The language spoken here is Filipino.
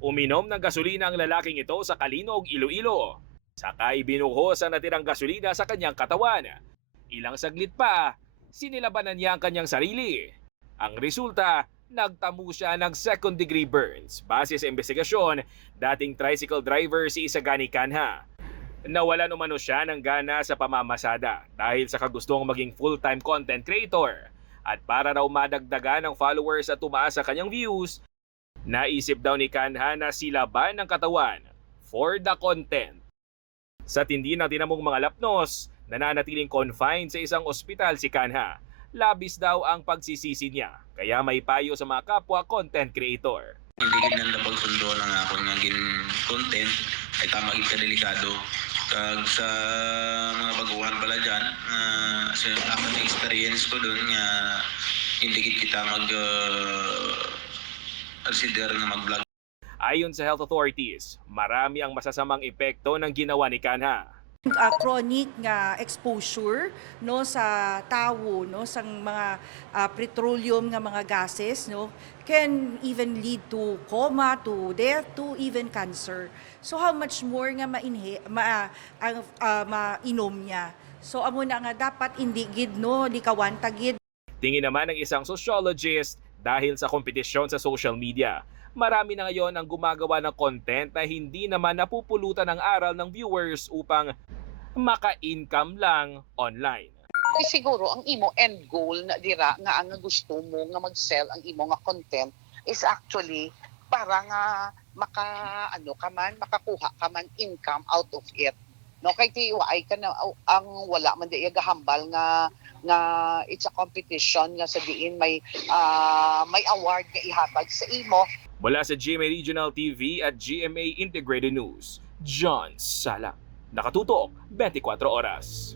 Uminom ng gasolina ang lalaking ito sa Kalinog, Iloilo. Sakay binuhos ang natirang gasolina sa kanyang katawan. Ilang saglit pa, sinilabanan niya ang kanyang sarili. Ang resulta, nagtamo siya ng second-degree burns. Base sa investigasyon, dating tricycle driver si Isagani Canha. Nawalan umano siya ng gana sa pamamasada dahil sa kagustuhang maging full-time content creator. At para raw madagdagan ng followers at tumaas sa kanyang views, naisip daw ni Canha na silaban ng katawan for the content. Sa tindi ng tinamong mga lapnos, nananatiling confined sa isang ospital si Canha. Labis daw ang pagsisisi niya, kaya may payo sa mga kapwa content creator. Hindi gid na pagsundo lang ako nga gin content ay tama gid delikado. Kag sa mga baguhan pala dyan, sa aking experience ko doon nga hindi kita consider na mag-vlog. Ayon sa health authorities, marami ang masasamang epekto ng ginawa ni Canha. Chronic nga exposure no sa tawo no sang mga petroleum nga mga gases no can even lead to coma, to death, to even cancer. So how much more nga mainom niya. So amo na nga dapat hindi gid no likawan tagid. Tingin naman ng isang sociologist, dahil sa kompetisyon sa social media, marami na ngayon ang gumagawa ng content na hindi naman napupulutan ng aral ng viewers upang maka-income lang online. Siguro ang imo end goal na dira nga ang gusto mo nga mag-sell ang imo nga content is actually para nga makakuha ka man income out of it. No kay tiwai ka na ang wala man di gahambal nga it's a competition nga sa diin may award nga ihatag sa imo. Mula sa GMA Regional TV at GMA Integrated News, John Sala. Nakatutok 24 oras.